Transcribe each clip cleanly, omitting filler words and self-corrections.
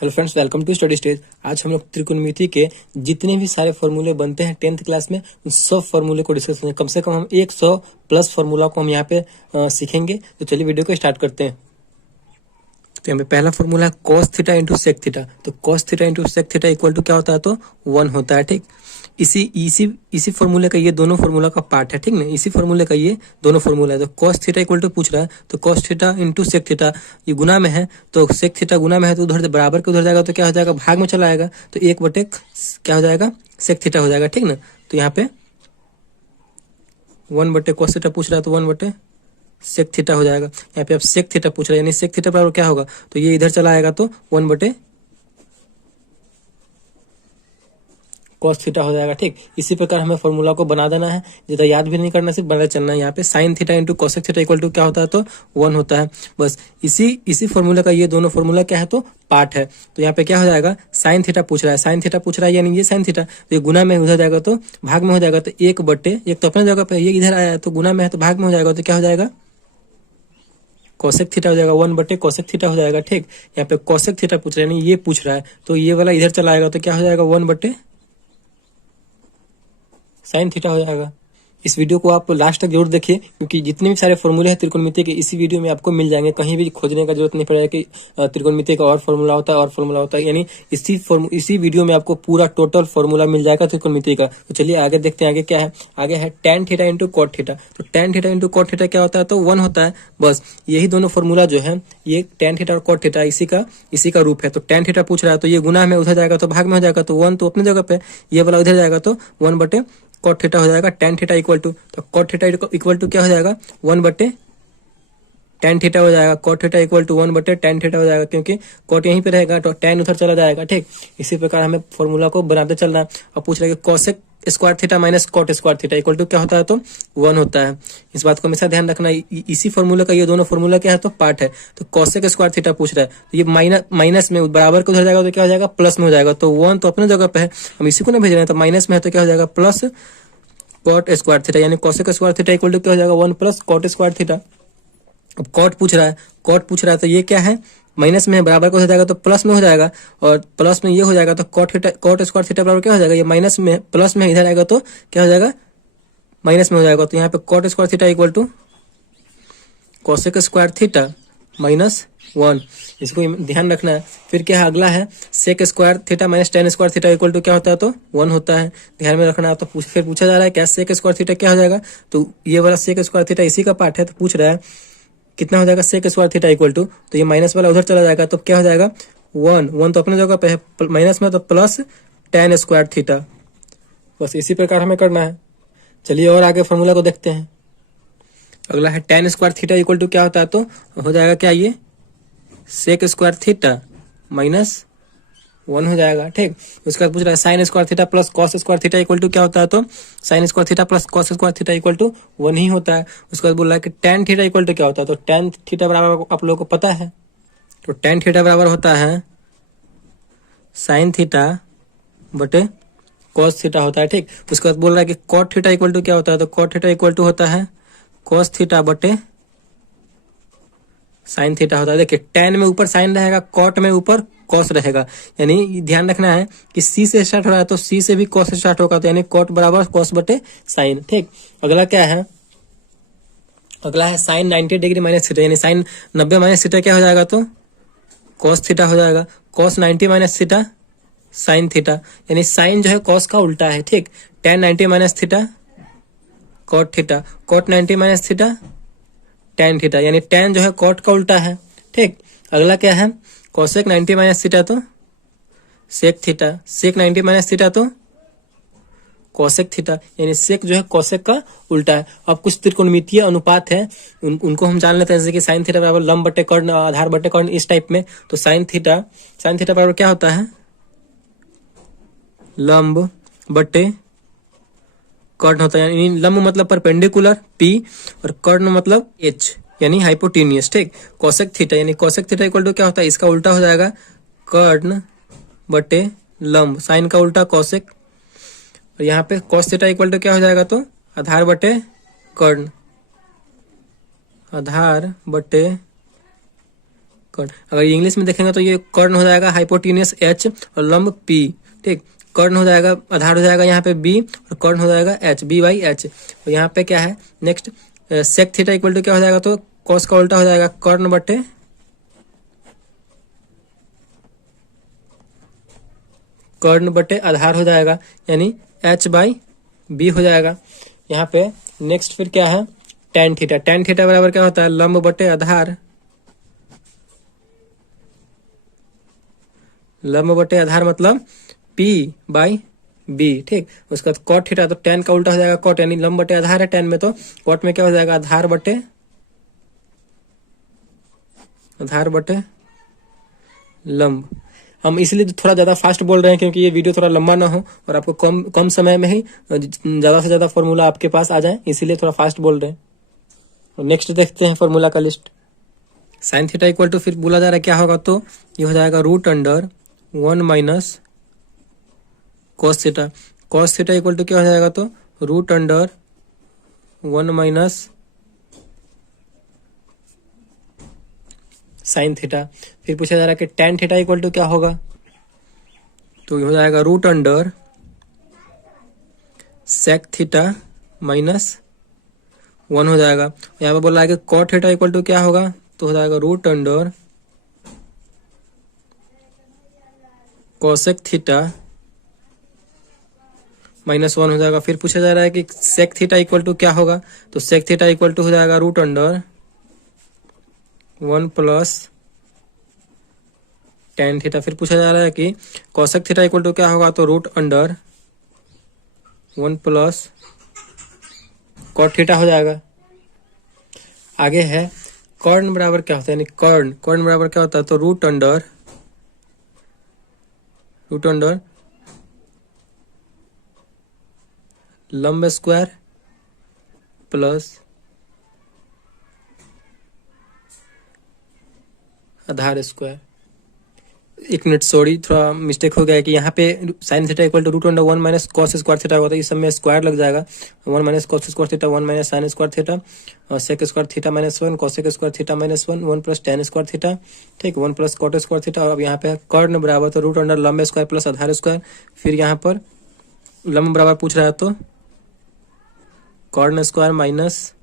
Hello friends, welcome to Study Stage. आज हम लोग त्रिकोणमिति के जितने भी सारे फॉर्मूले बनते हैं 10th क्लास में, उन सब फॉर्मूले को डिस्कस करेंगे। कम से कम हम 100 प्लस फॉर्मूला को हम यहाँ पे सीखेंगे। तो चलिए वीडियो को स्टार्ट करते हैं। तो यहाँ पे पहला फॉर्मूला है cos theta into sec theta. तो cos theta into sec theta equal to क्या होता है? तो 1 होता है। ठीक, इसी फॉर्मूले का ये दोनों फॉर्मूला का पार्ट है। ठीक ना, इसी फॉर्मूले का ये दोनों फॉर्मूला है। तो cos थीटा इक्वल टू पूछ रहा है, तो cos theta into sec theta ये गुना में है, तो सेक थीटा गुना में है तो उधर बराबर के उधर जाएगा तो क्या हो जाएगा? भाग में चला आएगा। तो 1 क्या हो जाएगा? सेक थीटा हो जाएगा। ठीक ना, तो यहाँ पे 1 cos थीटा पूछ रहा है तो 1 सेक थीटा हो जाएगा। यहाँ पे अब सेक थीटा पूछ रहा है, यानी सेक थीटा बराबर क्या होगा? तो ये इधर चला आएगा तो 1 cos थीटा हो जाएगा। ठीक, इसी प्रकार हमें फॉर्मूला को बना देना है, ज्यादा याद भी नहीं करना, सिर्फ बना चलना है। यहाँ पे sine theta into cosec theta equal to क्या होता है? तो 1 होता है। बस इसी फॉर्मूला का ये दोनों फॉर्मूला क्या है? तो पार्ट है। तो यहाँ पे क्या हो जाएगा? साइन थीटा पूछ रहा है, साइन थीटा पूछ रहा है यानी ये साइन थीटा, तो ये गुना में उधर जाएगा तो भाग में हो जाएगा। तो 1 तो अपने जगह पे, ये इधर आया है तो गुना में है तो भाग में हो जाएगा। तो क्या हो जाएगा? कोसेक थीटा हो जाएगा, 1 कोसेक थीटा हो जाएगा। ठीक, यहाँ पे कोसेक थीटा पूछ रहा है, यानी ये पूछ रहा है, तो ये वाला इधर चला आएगा तो क्या हो जाएगा? 1 साइन थीटा हो जाएगा। इस वीडियो को आप लास्ट तक जरूर देखिए, क्योंकि जितने भी सारे फॉर्मूले हैं त्रिकोणमिति के इसी वीडियो में आपको मिल जाएंगे। कहीं भी खोजने का जरूरत नहीं पड़ेगा कि त्रिकोणमिति का और फॉर्मूला होता है और फॉर्मूला होता है, यानी इसी वीडियो में आपको पूरा टोटल फॉर्मूला मिल जाएगा त्रिकोणमिति का। तो चलिए आगे देखते हैं, आगे क्या है। आगे है tan theta into cot theta. तो tan theta into cot theta क्या होता है? तो 1 होता है। बस यही दोनों फॉर्मूला जो है, ये tan थीटा और कॉट थीटा इसी का रूप है। तो tan थीटा पूछ रहा है तो ये गुना में उधर जाएगा तो भाग में हो जाएगा। तो 1 तो अपने जगह पे, ये वाला उधर जाएगा तो 1 कॉट थीटा हो जाएगा। tan थीटा इक्वल टू, तो कॉट थीटा इक्वल टू क्या हो जाएगा? 1 tan थीटा हो जाएगा। Cot theta equal to 1 tan theta हो जाएगा, क्योंकि कॉट यहीं पे रहेगा तो tan उधर चला जाएगा। ठीक, इसी प्रकार हमें फॉर्मूला को बनाते चलना है। अब पूछ रहे cosec square theta minus cot square theta equal to क्या होता है? तो 1 होता है। इस बात को हमेशा ध्यान रखना। इसी फॉर्मूला का ये दोनों फॉर्मूला क्या है? तो पार्ट है। तो कोसेक स्क्वायर थीटा पूछ रहा है, तो ये माइनस में बराबर को उधर जाएगा तो क्या हो जाएगा? प्लस में हो जाएगा। तो 1 तो अपने जगह पे है, हम इसी को नहीं भेज रहे हैं, तो माइनस में है तो क्या हो जाएगा? प्लस कॉट स्क्वायर थीटा, यानी cosec square theta equal to क्या हो जाएगा? 1 कॉट स्क्वायर थीटा। अब कॉट पूछ रहा है तो ये क्या है? माइनस में है, बराबर को हो जाएगा तो प्लस में हो जाएगा, और प्लस में ये हो जाएगा तो कॉट स्क्वायर थीटा बराबर क्या हो जाएगा? ये माइनस में प्लस में इधर आएगा तो क्या हो जाएगा? माइनस में हो जाएगा। तो यहाँ पे cot square theta equal to cosec square theta minus 1, इसको ध्यान रखना है। फिर क्या है? अगला है sec square theta minus tan square theta equal to क्या होता है? तो 1 होता है। ध्यान में रखना है। तो फिर पूछा जा रहा है क्या सेक स्क्वायर थीटा क्या हो जाएगा? तो ये वाला सेक स्क्वायर थीटा इसी का पार्ट है, तो पूछ रहा है कितना हो जाएगा? Sec square theta equal to, तो ये माइनस वाला उधर चला जाएगा तो क्या हो जाएगा? 1 तो अपने जगह पे है, माइनस में तो प्लस tan स्क्वायर थीटा। बस इसी प्रकार हमें करना है। चलिए और आगे फॉर्मूला को देखते हैं। अगला है tan square theta equal to क्या होता है? तो हो जाएगा क्या? ये सेक स्क्वायर थीटा माइनस 1 हो जाएगा। ठीक, उसके बाद पूछ रहा है sine square theta plus cos square theta equal to क्या होता है? तो sine square theta plus cos square theta equal to 1 ही होता है। उसके बाद बोल रहा है कि tan थीटा इक्वल टू क्या होता है? तो tan थीटा बराबर आप लोगों को पता है, तो tan थीटा बराबर होता है साइन थीटा बटे कॉस थीटा होता है। ठीक, उसके बाद बोल रहा है कि कॉट थीटा इक्वल टू क्या होता है? तो कॉट थीटा इक्वल टू होता है कॉस थीटा बटे साइन थीटा होता है। देखिए tan में ऊपर साइन रहेगा, कॉट में ऊपर कॉस रहेगा, यानी ध्यान रखना है कि C से स्टार्ट हो रहा है तो C से भी कॉस स्टार्ट होगा, तो यानी कॉट बराबर कॉस बटे साइन। ठीक, अगला क्या है? अगला है साइन 90 डिग्री माइनस थीटा, यानी साइन 90 माइनस थीटा क्या हो जाएगा? तो कॉस थीटा हो जाएगा। Cos 90 minus theta sine theta, यानी साइन जो है कॉस का उल्टा है। ठीक, tan 90 minus theta cot theta, cot 90 minus theta tan theta, यानी tan जो है कॉट का उल्टा है। ठीक, अगला क्या है? कोसेक 90 माइनस थीटा तो सेक थीटा, सेक 90 माइनस थीटा तो कोसेक थीटा, यानी सेक जो है कोसेक का उल्टा है। अब कुछ त्रिकोणमितीय अनुपात है, उनको हम जान लेते हैं, जैसे कि साइन थीटा बराबर लंब बटे कर्ण, आधार बटे कर्ण, इस टाइप में। तो साइन थीटा बराबर क्या होता है? लंब बटे कर्ण होता है, यानी लंब मतलब परपेंडिकुलर P और कर्ण मतलब H, यानी हाइपोटेन्यूस। ठीक, कोसेक थीटा यानी कोसेक थीटा इक्वल टू क्या होता है? इसका उल्टा हो जाएगा कर्ण बटे लंब, साइन का उल्टा कोसेक, और यहाँ पे कोस थीटा इक्वल टू क्या हो जाएगा? तो आधार बटे कर्ण, आधार बटे कर्ण। अगर इंग्लिश में देखेंगे तो ये कर्ण हो जाएगा हाइपोटेन्यूस H और लंब P, ठीक। कर्ण हो जाएगा, आधार हो जाएगा यहाँ पे B और कर्ण हो जाएगा H, B/H। और यहाँ पे क्या है next, sec theta equal to क्या हो जाएगा, तो कॉस का उल्टा हो जाएगा कर्ण बटे आधार हो जाएगा, यानी H/B हो जाएगा। यहाँ पे नेक्स्ट फिर क्या है, टेन थीटा। टेन थीटा बराबर क्या होता है, लंब बटे आधार, लंब बटे आधार मतलब P/B, ठीक। उसका कॉट थीटा, तो टेन का उल्टा हो जाएगा कॉट, यानी लंब बटे आधार है टेन में, तो कॉट में क्या हो जाएगा, आधार बटे लंब। हम इसलिए थोड़ा ज्यादा फास्ट बोल रहे हैं क्योंकि ये वीडियो थोड़ा लंबा ना हो और आपको कम समय में ही ज्यादा से ज्यादा फॉर्मूला आपके पास आ जाए, इसीलिए थोड़ा फास्ट बोल रहे हैं। और नेक्स्ट देखते हैं फॉर्मूला का list. Sine theta equal to फिर बोला जा रहा है क्या होगा, तो ये हो जाएगा √1 minus cos theta. Cos theta equal to क्या हो जाएगा, तो √1 माइनस साइन थीटा। फिर पूछा जा रहा है कि टेन थीटा इक्वल टू क्या होगा, तो ये हो जाएगा √सेक थीटा माइनस 1 हो जाएगा। यहाँ पे बोल रहा है कि कॉट थीटा इक्वल टू क्या होगा, तो हो जाएगा √कोसेक थीटा -1 हो जाएगा। फिर पूछा जा रहा है कि सेक थीटा इक्वल टू क्या होगा, तो सेक थीटा इक्वल टू हो जाएगा √1 प्लस टेन थीटा। फिर पूछा जा रहा है कि कोसेक थीटा इक्वल टू क्या होगा, तो √1 प्लस कॉट थीटा हो जाएगा। आगे है कर्ण बराबर क्या होता है, यानी कर्ण बराबर क्या होता है, तो रूट अंडर लंब स्क्वायर प्लस आधार स्क्वायर। एक मिनट, सॉरी, थोड़ा मिस्टेक हो गया है कि यहाँ पे sine theta equal to √1 minus cos square theta होता है, इस सब में स्क्वायर लग जाएगा। 1 minus cos square theta, 1 minus sine square theta, और sec square theta -1, cosec square theta -1, 1 plus tan square theta, ठीक, 1 प्लस कॉट स्क्वायर थीटा। और अब यहाँ पे कर्ण बराबर तो √ लंब स्क्वायर प्लस आधार स्क्वायर। फिर यहाँ पर लंब बराबर पूछ रहा है तो कर्ण स्क्वायर माइनस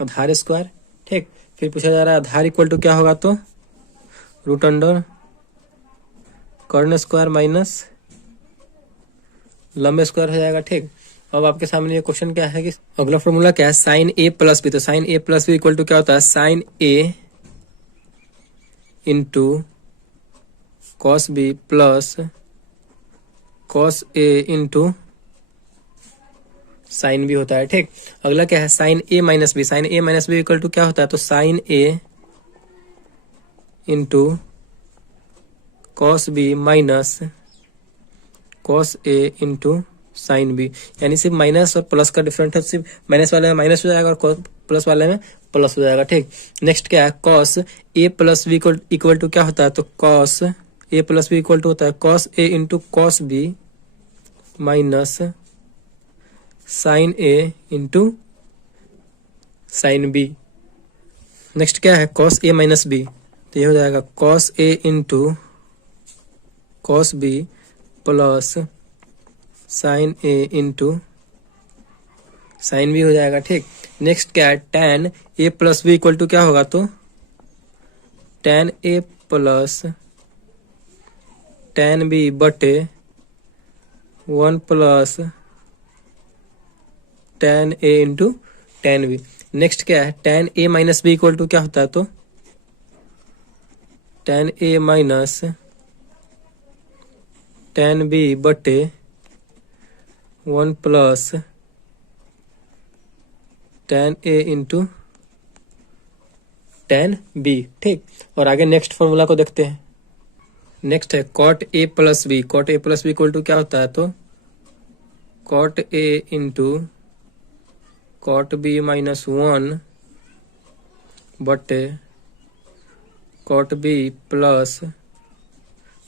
आधार स्क्वायर, ठीक। फिर पूछा जा रहा है आधार इक्वल टू क्या होगा, तो √ कर्ण स्क्वायर माइनस लंब स्क्वायर हो जाएगा, ठीक। अब आपके सामने ये क्वेश्चन क्या है कि अगला फॉर्मूला क्या है, साइन A प्लस बी। तो sine A plus B equal to क्या होता है, sine A into cos B plus cos A into sine B होता है, ठीक। अगला क्या है, sine A minus B. Sine A minus B equal to क्या होता है, तो sine A into cos B minus cos A into sine B. यानी सिर्फ माइनस और प्लस का डिफरेंट है, सिर्फ माइनस वाले में माइनस हो जाएगा और प्लस वाले में प्लस हो जाएगा, ठीक। नेक्स्ट क्या है, cos A plus B equal to क्या होता है, तो cos A plus B equal to होता है cos A into cos B minus sine A into sine B. Next क्या है, कॉस A माइनस बी, तो ये हो जाएगा cos A into cos B plus sine A into sine B हो जाएगा, ठीक। नेक्स्ट क्या है, tan A plus B equal to क्या होगा, तो tan A plus tan B बटे 1 plus tan A into tan B। नेक्स्ट क्या है, tan A minus B equal to क्या होता है, तो tan A minus tan B बटे 1 plus tan A into tan B, ठीक। और आगे नेक्स्ट फॉर्मूला को देखते हैं। नेक्स्ट है cot A plus B. cot A plus B equal to क्या होता है, तो cot A into cot B -1 बटे cot B plus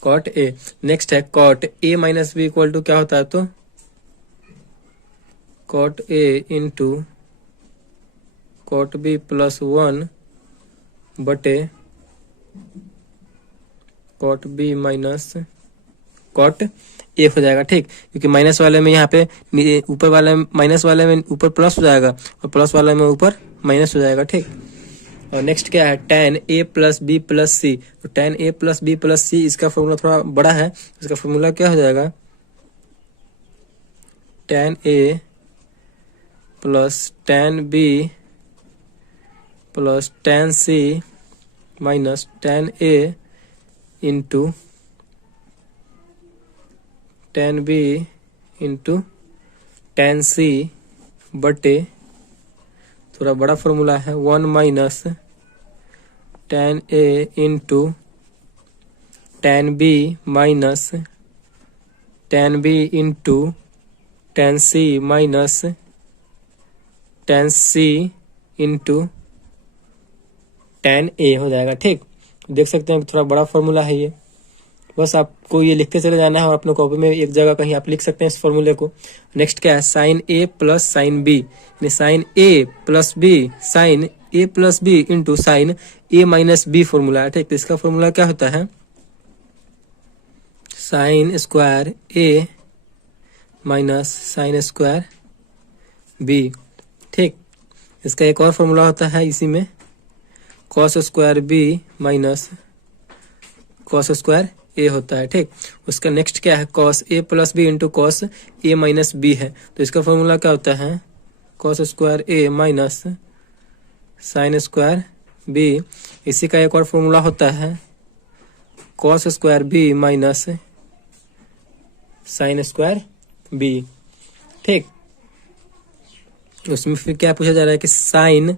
cot A। Next है cot A minus B equal to क्या होता है, तो cot A into cot B plus 1 बटे cot B minus cot A हो जाएगा। ठीक, क्योंकि माइनस वाले में यहाँ पे ऊपर वाले माइनस वाले में ऊपर प्लस हो जाएगा और प्लस वाले में ऊपर माइनस हो जाएगा। ठीक, और नेक्स्ट क्या है, tan a plus B plus C. तो tan a plus B plus C, इसका फॉर्मूला थोड़ा बड़ा है, इसका फॉर्मूला क्या हो जाएगा, tan a plus tan b plus tan c minus tan a into tan b into tan c बटे, थोड़ा बड़ा फॉर्मूला है, 1 minus tan a into tan b minus tan b into tan c minus tan c into tan a हो जाएगा। ठीक, देख सकते हैं थोड़ा बड़ा फॉर्मूला है ये, बस आपको ये लिखते चले जाना है और अपने कॉपी में एक जगह कहीं आप लिख सकते हैं इस फॉर्मूले को। नेक्स्ट क्या है, sine A plus sine B, यानी sine A plus B sine A plus B into sine A minus B formula है। ठीक, तो इसका फॉर्मूला क्या होता है, sine square A minus sine square B. ठीक, इसका एक और फॉर्मूला होता है इसी में, cos square B minus cos square A होता है। ठीक, उसका नेक्स्ट क्या है, cos A plus B into cos A minus B है। तो इसका फॉर्मूला क्या होता है, cos square A minus sine square B. इसी का एक और फॉर्मूला होता है, cos square B minus sine square B. ठीक, उसमें फिर क्या पूछा जा रहा है कि साइन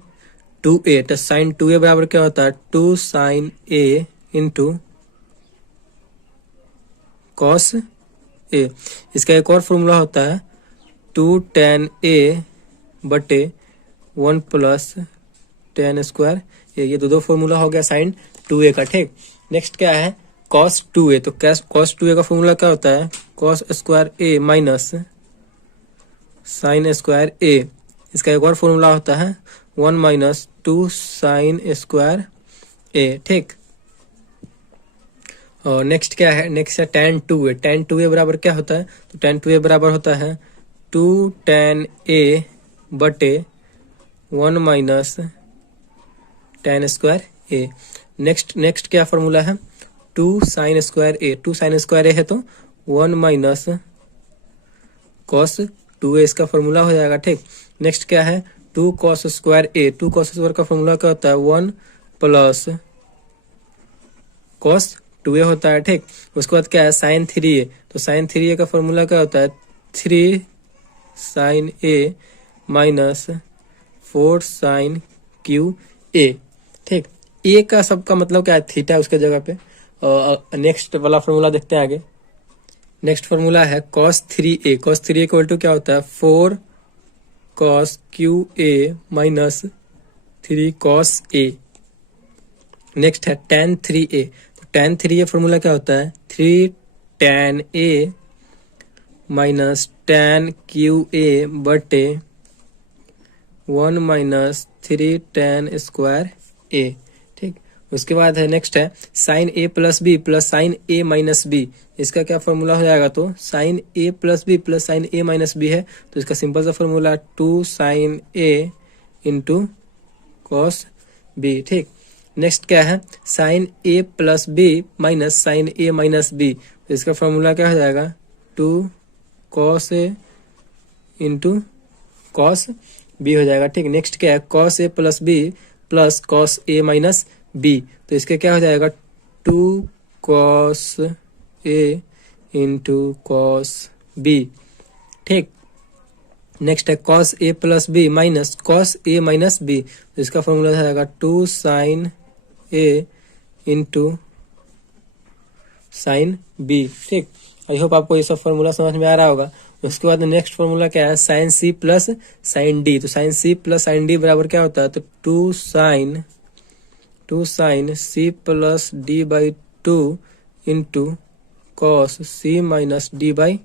2a, तो साइन 2a बराबर क्या होता है, 2 साइन a इंटू कॉस ए। इसका एक और फॉर्मूला होता है, 2 tan a बटे 1 प्लस tan स्क्वायर ए। ये दो फॉर्मूला हो गया साइन 2a का। ठीक, नेक्स्ट क्या है, cos 2a। तो cos 2a का फॉर्मूला क्या होता है, cos square a minus sine square a। इसका एक और फॉर्मूला होता है 1 माइनस 2 साइन स्क्वायर a। ठीक, और नेक्स्ट क्या है, नेक्स्ट है tan 2a। tan 2a बराबर क्या होता है, तो tan 2a बराबर होता है 2 tan a बटे 1 minus tan square a। Next क्या फॉर्मूला है, 2 sine square a। 2 sine square a है तो 1 माइनस कॉस 2a इसका फॉर्मूला हो जाएगा। ठीक, नेक्स्ट क्या है, 2 cos square a। 2 cos square का फॉर्मूला क्या होता है, 1 प्लस कॉस 2a होता है। ठीक, उसके बाद क्या है, साइन 3a। तो साइन 3a का फॉर्मूला क्या होता है, 3 sine a minus 4 sine cube A. ठीक, ए का सबका मतलब क्या है, थीटा उसके जगह पे। नेक्स्ट वाला फॉर्मूला देखते हैं आगे। नेक्स्ट फॉर्मूला है cos 3a। cos 3a equal to क्या होता है, 4 cos cube A minus 3 cos a। Next है tan 3a। तो tan 3a फॉर्मूला क्या होता है, 3 tan a minus tan Q A बटे 1 माइनस 3 tan स्क्वायर a। ठीक, उसके बाद है नेक्स्ट है sine a plus B plus sine a minus B. इसका क्या फॉर्मूला हो जाएगा, तो sine a plus B plus sine a minus B है, तो इसका सिंपल सा formula 2 sine a into cos B. ठीक, नेक्स्ट क्या है, sine a plus B minus sine a minus B. तो इसका फॉर्मूला क्या हो जाएगा, 2 cos a into cos B हो जाएगा। ठीक, नेक्स्ट क्या है, cos a plus B plus cos a minus B. तो इसका क्या हो जाएगा, 2 cos a into cos B. ठीक, नेक्स्ट है cos a plus B minus cos a minus B. तो इसका फॉर्मूला हो जाएगा 2 sine a into sine B. ठीक, आई होप आपको ये सब फॉर्मूला समझ में आ रहा होगा। उसके बाद नेक्स्ट फॉर्मूला क्या है, sine C plus sine D. तो sine C plus sine D बराबर क्या होता है, तो 2 sine C plus D by 2 into cos C minus D by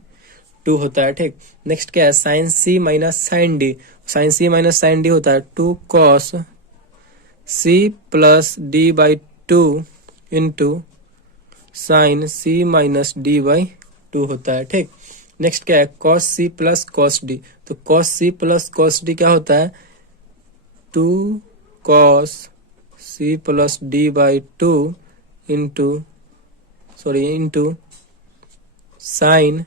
2 होता है। ठीक, नेक्स्ट क्या है, sine C minus sine D. Sine C minus sine D होता है 2 cos C plus D by 2 into sine C minus D by 2 होता है। ठीक, नेक्स्ट क्या है, cos C plus cos D. तो cos C plus cos D क्या होता है, 2 cos C plus D by 2 into sine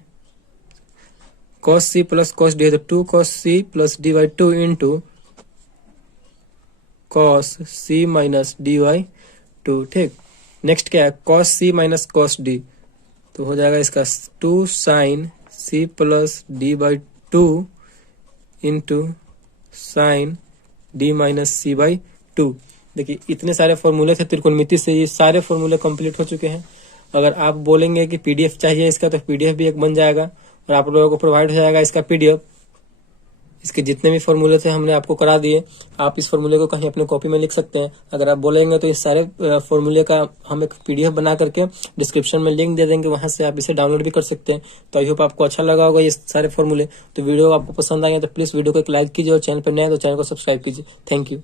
cos C plus cos D है तो 2 cos C plus D by 2 into cos C minus D by 2। ठीक, next क्या है, cos C minus cos D. तो हो जाएगा इसका 2 sine C plus D by 2 into sine D minus C by 2। देखिए इतने सारे फॉर्मूले थे त्रिकोणमिति से, ये सारे फॉर्मूले कंप्लीट हो चुके हैं। अगर आप बोलेंगे कि पीडीएफ चाहिए इसका तो पीडीएफ भी एक बन जाएगा और आप लोगों को प्रोवाइड हो जाएगा इसका पीडीएफ। इसके जितने भी फॉर्मूले थे हमने आपको करा दिए। आप इस फॉर्मूले को कहीं अपने कॉपी में लिख सकते हैं। अगर आप बोलेंगे तो इस सारे फॉर्मूले का हम एक पीडीएफ बना करके डिस्क्रिप्शन में लिंक दे देंगे, वहां से आप इसे डाउनलोड भी कर सकते हैं। तो आई होप आपको अच्छा लगा होगा ये सारे फॉर्मूले। तो वीडियो आपको पसंद आए तो प्लीज वीडियो को एक लाइक कीजिए और चैनल पर नए हैं तो चैनल को सब्सक्राइब कीजिए। Thank you.